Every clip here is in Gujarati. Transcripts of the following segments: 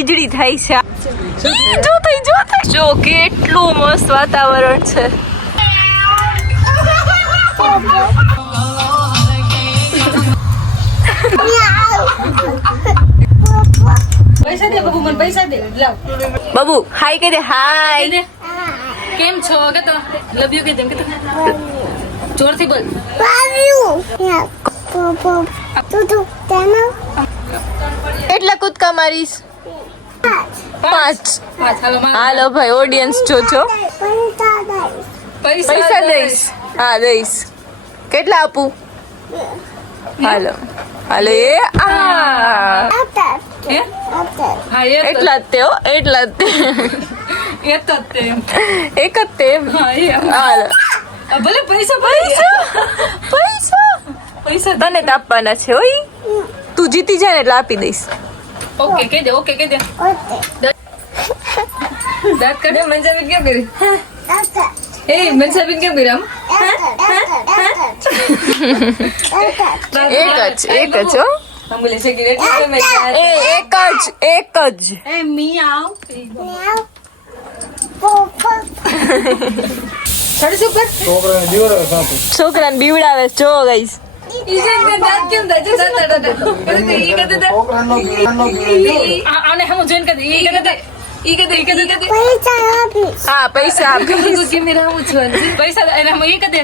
વીજળી થાય છે. જો કેટલું મસ્ત વાતાવરણ છે. પૈસા દે બબુ, મને પૈસા દે. લાવ બબુ હાય કહી દે. હાય કેમ છો કે તો લવ યુ કે જેમ કે તો જોરથી બોલ. કેટલા કૂદકા મારીશ? 5. હાલો ભાઈ ઓડિયન્સ જોજો. પૈસા દઈશ. હા દઈશ. કેટલા આપું? હાલો હાલો. એટલા જ તે હો, એટલા જ તે. એક જ તે. હાલો ભલે પૈસા તને તો આપવાના છે. ઓય તું જીતી જાય ને એટલે આપી દઈશ. ઓકે કહી દે. ઓકે કહી દે. દાંત કાઢે. મંજાબીન કેમ કરી? એ મંજાબીન કેમ કરી? આમ એક જ હો. બોલે છે કે એક જ. એ મિયાવ છોકરાને બીવડાવે જો ગાઈસ. દાંત કેમ દાજે આને હમ જોઈન કરી હા પૈસા પૈસા એને હમ ઈ કદે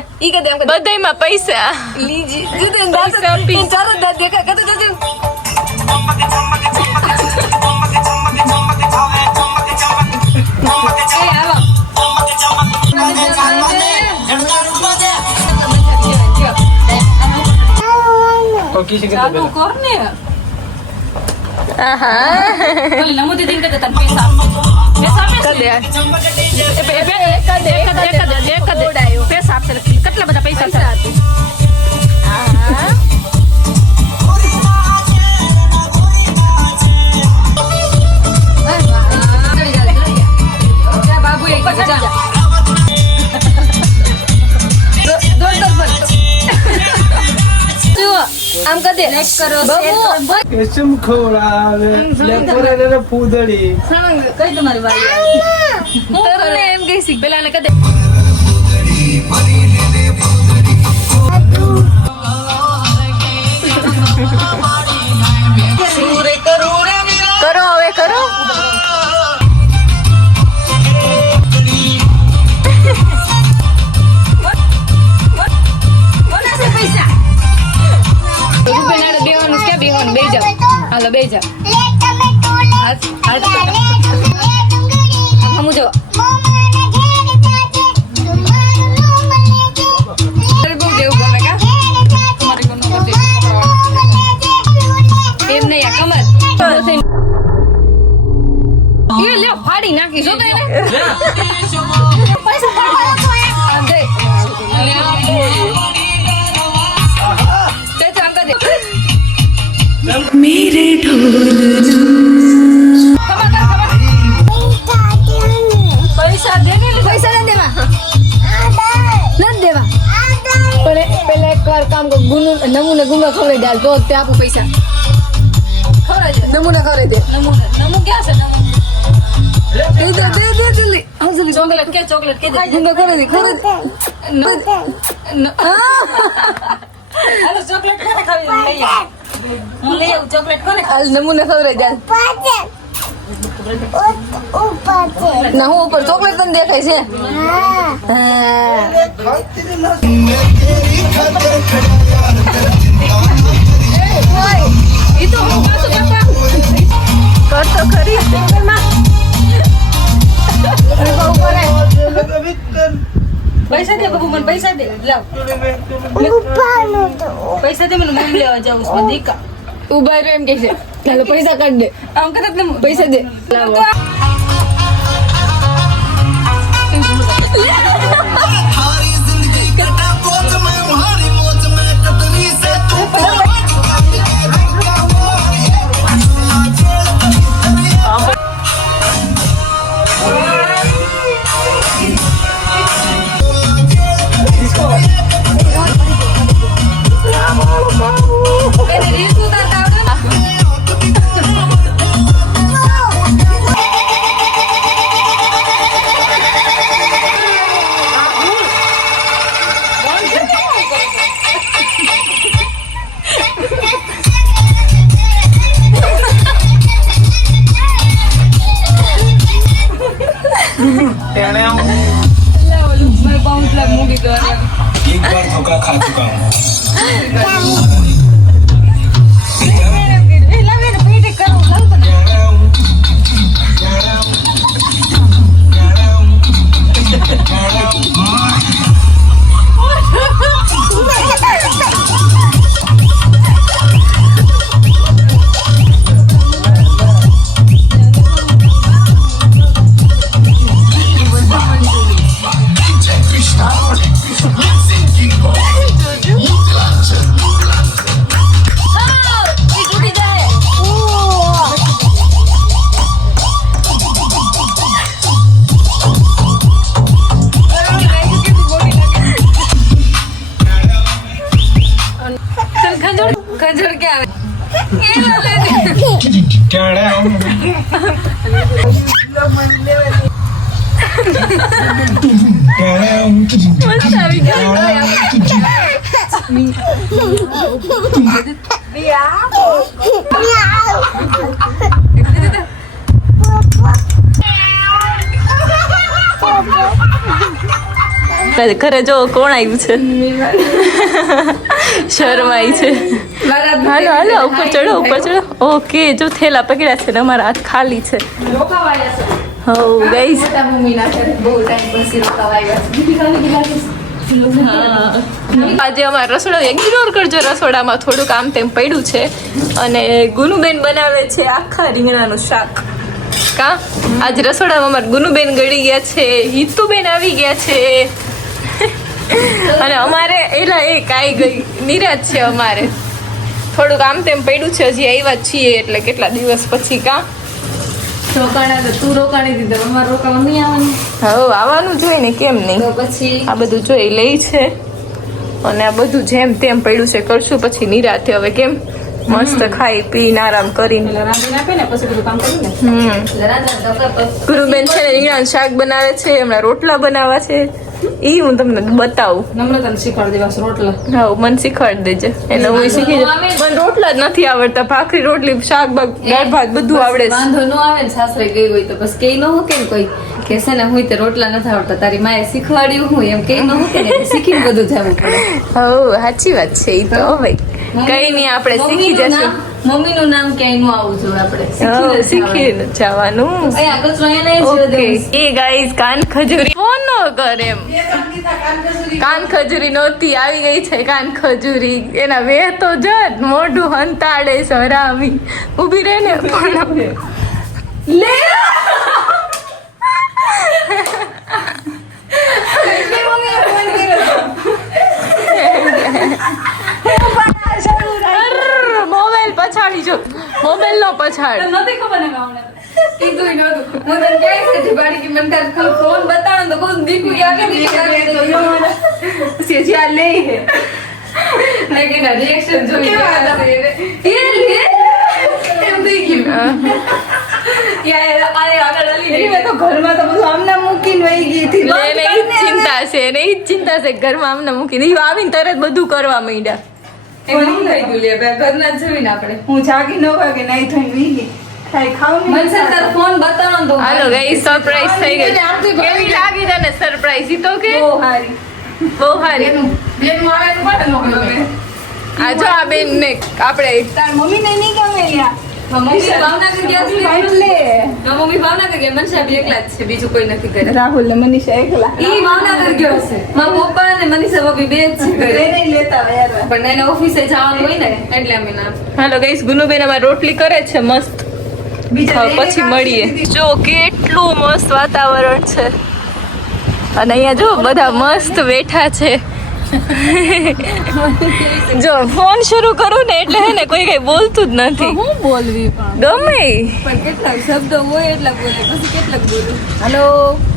બધાયમાં પૈસા. ચાલુ કર ને. નમો દીદી કે તને પૈસા કેટલા બધા પૈસા બાબુ આમ કદે કરો કેસમ ખવડાવે લેપોરે પૂદડી કઈ તમારી વાળી હું એમ કહીશ પેલા ને કદે કરો હવે કરો. હાલો બે જા હમ જો બહુ દેવું ગમે કા તમારી કોનો એમ નહીં કમર એ લે ફાડી નાખી જો તો એને પૈસા ફાડવા દે તે ચાંકા દે मेरे ढोल પૈસા દે ને પૈસા ન દેવા પણ પેલા એક વાર કામ કર નમૂને ગુંગા ખવડાવી દાલ તો તે આપું પૈસા ખવડાવી દે નમૂને ખવડાવી દે નમૂ ક્યાં છે નમૂ દે જલ્દી ચોકલેટ કે ગુંગા ખવડાવી હાલો ચોકલેટ કોને ખાવી લઈ આવ હું લઈ આવું ચોકલેટ કોને હાલ નમૂને ખવડાવી દાલ ના હું ઉપર ચોકલેટ તને દેખાય છે ઈ તો હું પાછું કરતો ખરી. પૈસા દે બબુ મને પૈસા દે લાવ પૈસા દે મને મમ્મી લેવા જાઉં છું દીકા ઉભા રહ્યો એમ કે છે ચાલો પૈસા કાઢ દે આમ કરે એટલે પૈસા દે લાવો મસ્ત આવી ગયું. ઘરે જો કોણ આવ્યું છે? શરમાઈ છે. હાલો હાલો ઉપર ચડો ઉપર ચડો. ઓકે જો થેલા પકડ્યા છે ને અમારા હાથ ખાલી છે. હો ગાઈસ આજે અમારા રસોડા ઇગ્નોર કરજો. રસોડામાં થોડું કામ તેમ પડ્યું છે અને ગુનુબેન બનાવે છે આખા રીંગણાનું શાક. કા આજ રસોડામાં અમારા ગુનુબેન ગળી ગયા છે, હિતુબેન આવી ગયા છે અને અમારે એલા એ કાઈ ગઈ નિરાજ છે. અમારે થોડું કામ તેમ પડ્યું છે, હજી આવ્યા છીએ એટલે કેટલા દિવસ પછી. કા રોકાણા તો તું રોકાણી દીધો, અમારે રોકાવા નહીં આવવાનું. હવે આવવાનું જોઈએ ને, કેમ નહીં. તો પછી આ બધું જોઈ લઈ છે અને આ બધું જેમ તેમ પડ્યું છે કરશું પછી નિરાતે. હવે કેમ મસ્ત ખાઈ પીને આરામ કરીને રાંધી નાખે ને પછી બધું કામ કર્યું ને. ગુરુબેન છે ને રીંગણાનું શાક બનાવે છે, હમણાં રોટલા બનાવવા છે. ઈ હું તમને બતાવું. નમ્રતાને શીખવાડી દેવાસ રોટલા. હા મને શીખવાડી દેજે એટલે હું શીખી જાઉં. મને રોટલા જ નથી આવડતા, ભાખરી રોટલી શાક દાળ ભાત બધું આવડે છે. વાંધો ન આવે ને સાસરે ગઈ હોય તો બસ કઈ ન હોય કે કોઈ કે છે ને હું તો રોટલા નથી આવડતા, તારી માએ શીખવાડ્યું હું એમ કઈ ન હોય કે ને શીખીને બધું જવું પડે. હો સાચી વાત છે. ઈ તો ભાઈ કઈ નહીં આપણે શીખી જશું. મમ્મીનું નામ ક્યાંય નું આવવું જોઈએ આપણે શીખીને જવાનું. ઓકે એ ગાઈસ કાન ખજૂરી ફોન ન કરે એમ. કાન ખજૂરી નહોતી, આવી ગઈ છે કાન ખજૂરી. એના વે તો જત મોઢું હંતાડે છે હરામી. ઊભી રહે ને પણ લે મોબાઈલ પછાડી જો, મોબાઈલ નો પછાડ. નથી ખબર ને ગામડે કીધું નહોતું. હું તને કહી છે બાડી કે મને તાર ખાલી ફોન બતાવો તો કોઈ દીકુ યાદ નહીં કરે તો યો જ્યાં લે હે લેકિન રિએક્શન જોઈ એ લે એમ થઈ ગયું. યાર આને આગળ લઈ લે તો ઘરમાં તો બધું આમના મૂકીને વહી ગઈ હતી. એને ઈ જ ચિંતા છે, એને ઈ જ ચિંતા છે ઘરમાં આમને મૂકીને. ઈ આવીને તરત બધું કરવા માંડ્યા. એમ નહીં થઈ ગયું લે બે ઘરના જોઈને આપણે હું જાગી ન વાગે નહીં થઈને વીગી ખાઈ ખાવ મને સર તાર ફોન બતાવો તો હાલો ગઈ સરપ્રાઈઝ થઈ ગઈ. કેવી લાગી તને સરપ્રાઈઝ? ઈ તો કે બહુ સારી બહુ સારી. બેન આવે તો કોને નો ગમે? આ જો આ બેન ને આપણે તાર મમ્મી ને નહીં ગમે લ્યા. મમ્મી ભાવનગર ગયા છે એટલે મમ્મી ભાવનગર ગયા, મનસા બી એકલા જ છે, બીજું કોઈ નથી કરે. રાહુલ ને મનીષા એકલા ઈ ભાવનગર ગયો છે, મારા પપ્પા અને મનીષા ભાભી બે જ છે ઘરે. નહીં લેતા આવે યાર. પણ એને ઓફિસે જવાનું હોય ને એટલે અમે ના. હાલો ગઈસ ગુનુબેન અમાર રોટલી કરે છે મસ્ત. બીજા પછી મળીએ. જો કેટલું મસ્ત વાતાવરણ છે અને અહીંયા જો બધા મસ્ત બેઠા છે. જો ફોન શરૂ કરું ને એટલે હે ને કોઈ કઈ બોલતું જ નથી. હું બોલવી પણ ગમે પણ કેટલાક શબ્દ હોય એટલા બોલે પછી કેટલાક બોલું. હેલો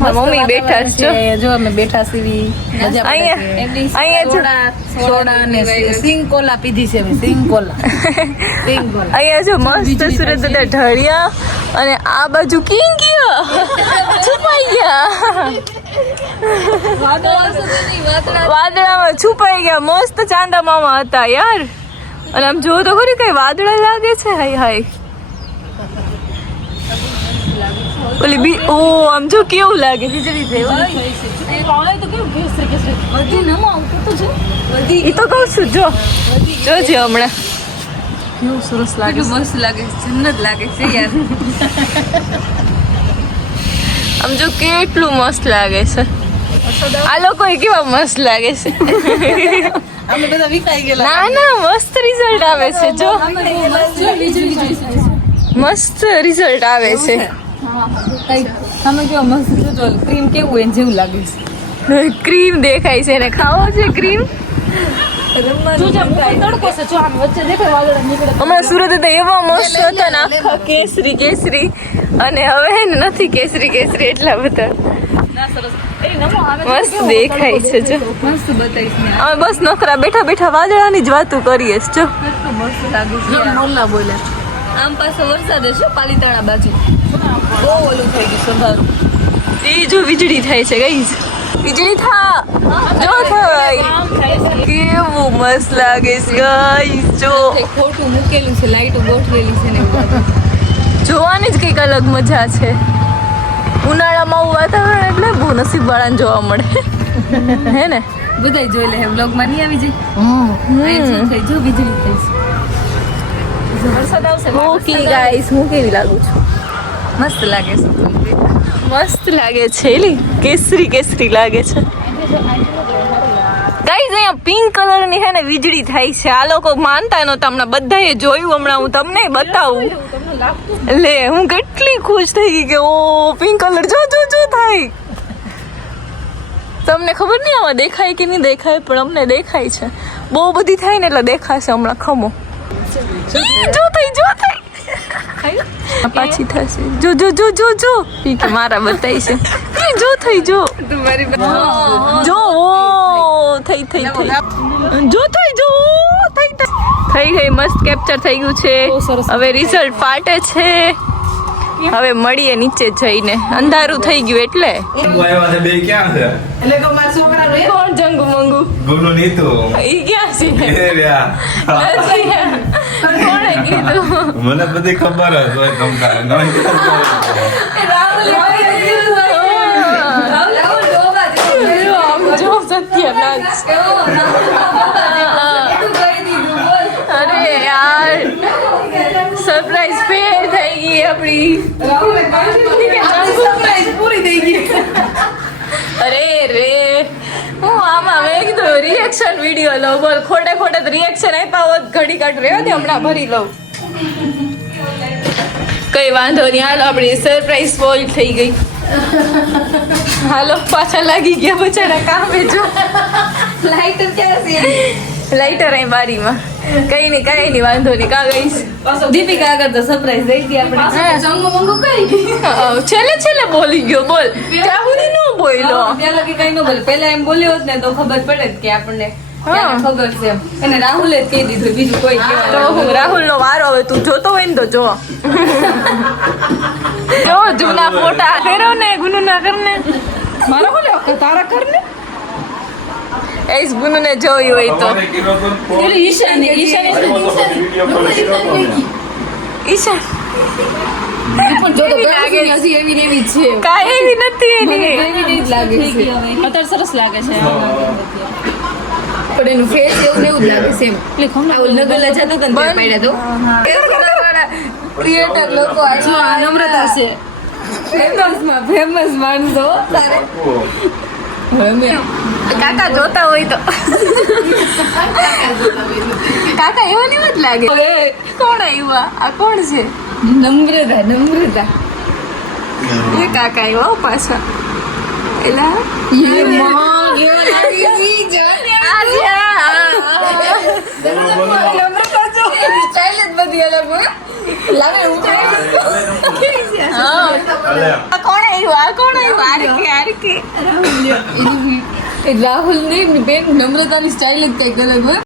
મારી મમ્મી બેઠા છે જો. જો અમે બેઠા સીવી મજા અહીંયા જો સોડા ને સિંગ કોલા પીધી છે અમે સિંગ કોલા અહીંયા જો મસ્ત સુરત દાદા ઢળિયા અને આ બાજુ કિંગિયા છુપાઈ ગયા. વાદળામાં છુપાઈ ગયા. મસ્ત ચાંદા મામા હતા યાર. અને આમ જો તો ખરી કઈ વાદળા લાગે છે. હાય હાય ઓલી બી ઓ આમ જો કેવું લાગે વીજળી જેવું. ઈ તો કહું છું જો જોજે હમણાં કેવું સરસ લાગે. મસ્ત લાગે છે, જન્નત લાગે છે યાર. આમ જો કેટલું મસ્ત લાગે છે. આ લોકો કેવા મસ્ત લાગે છે. અમે બધા વિકાઈ ગયેલા. ના ના મસ્ત રિઝલ્ટ આવે છે જો. મસ્ત રિઝલ્ટ આવે છે. તમે કેવો મસ્ત જો ક્રીમ કેવું હોય જેવું લાગે છે. ક્રીમ દેખાય છે ને ખાવો છે ક્રીમ. હમણાં સુરત હતા એવા મસ્ત હતા ને આખા કેસરી કેસરી અને હવે હે ને નથી કેસરી કેસરી એટલા બધા મસ્ત દેખાય છે જો. મસ્ત બતાવીશ ને અમે બસ નખરા બેઠા બેઠા વાદળાની જ વાતો કરીએ છે જો. કેટલું મસ્ત લાગે છે. બોલા બોલા આમ પાછો વરસાદ હશે પાલીતાણા બાજુ બહુ ઓલું થઈ ગયું સંભારું. એ જો વીજળી થાય છે ગાઈસ, વીજળી થા જો થાય કેવું મસ્ત લાગે છે ગાઈસ. જો ખોટું મૂકેલું છે, લાઈટો ગોઠવેલી છે ને એવું બધું. જોવાની જ કંઈક અલગ મજા છે. ઉનાળામાં આવું વાતાવરણ એટલે બહુ નસીબ વાળાને જોવા મળે હે ને. બધાય જોઈ લે વ્લોગમાં નહીં આવી જાય. થઈ જો વીજળી થઈ છે. વરસાદ આવશે. ઓકે ગાઈસ, હું કેવી લાગુ છું? મસ્ત લાગે છે. મસ્ત લાગે છે. એલી કેસરી કેસરી લાગે છે ગાઈસ. અહીંયા પિંક કલરની છે ને વીજળી થાય છે. આ લોકો માનતા નહોતા, હમણાં બધાએ જોયું. હમણાં હું તમને બતાવું. લે હું કેટલી ખુશ થઈ ગઈ કે ઓ પિંક કલર જો જો જો થાય. તમને ખબર નહીં આમાં દેખાય કે નહીં દેખાય, પણ અમને દેખાય છે. બહુ બધી થાય ને એટલે દેખાશે હમણાં. ખમો જો થઈ પાછી થશે. જો જો જો જો જો પીકે મારા બતાઈ છે. જો થઈ જો જો ઓ થઈ થઈ થઈ જો થઈ જો થઈ થઈ ગઈ. મસ્ત કેપ્ચર થઈ ગયું છે. હવે રિઝલ્ટ ફાટે છે. હવે મળીએ નીચે જઈને. અંધારું થઈ ગયું એટલે. બે ક્યાં છે? કોણ જંગુ મંગુ ગુનો નીતુ ઈ ક્યાં છે? એ રહ્યા. નથી. કોણે કીધું? મને બધી ખબર જ હોય તમતા જો સત્યનાથ. અરે યાર સરપ્રાઈઝ ફેલ થઈ ગઈ આપણી. પૂરી થઈ ગઈ. અરે રે હું આમાં મેં કીધું રિએક્શન વિડીયો લો. બોલ ખોટે ખોટે રિએક્શન આપ્યા હોત ઘડી કાઢ રહ્યો ને હમણાં ભરી લઉં. કઈ વાંધો નહીં, હાલો આપણી સરપ્રાઈઝ ફોલ થઈ ગઈ. હાલો પાછા લાગી ગયા બચારા કામે. જો લાઈટર ક્યાં છે? લાઇટર અહીં બારીમાં. કઈ નહીં વાંધો નહીં. કા ગઈશ દીપિકા આગળ તો સરપ્રાઈઝ દઈ દી આપણે. જંગો મંગો કઈ છેલ્લે બોલી ગયો. બોલ ત્યાં સુધી ન બોલ્યો. ત્યાં લગી કઈ ન બોલે. પેલા એમ બોલ્યો હોત ને તો ખબર પડે જ કે આપણને ક્યારે ખબર છે એમ. એને રાહુલે જ કહી દીધું, બીજું કોઈ તો કહેવાનું હું રાહુલ નો વારો. હવે તું જોતો હોય ને તો જો જો જૂના ફોટા ફેરો ને ગુનુ ના કરને. મારા બોલે તારા કર ને. એસ ગુનુ ને જોયું હોય તો ઈશાન ઈશા પણ જો તો એવી લાગે છે. હજી એવી ને એવી જ છે. કાંઈ એવી નથી એની. એવી ને જ લાગે છે. અત્યારે સરસ લાગે છે. પણ એનું ફેસ એવું ને એવું જ લાગે છે એમ. આવું નગરલા જતો હતો ને ત્યાં પાડ્યા તો ક્રિએટર લોકો જો આ નમ્રતા છે. ફેમસ માણસો તારે કાકા જોતા હોય તો કાકા એવા ને એવા જ લાગે. કોણ આવ્યા? આ કોણ છે? નમ્રતા એ કાકા આવ્યા પાછા. એલા સ્ટાઇલ જ બધી અલગ હોય લાગે હું કોણ આવ્યા? રાહુલ ને બેન નમ્રતાની સ્ટાઇલ જ કઈક અલગ હોય.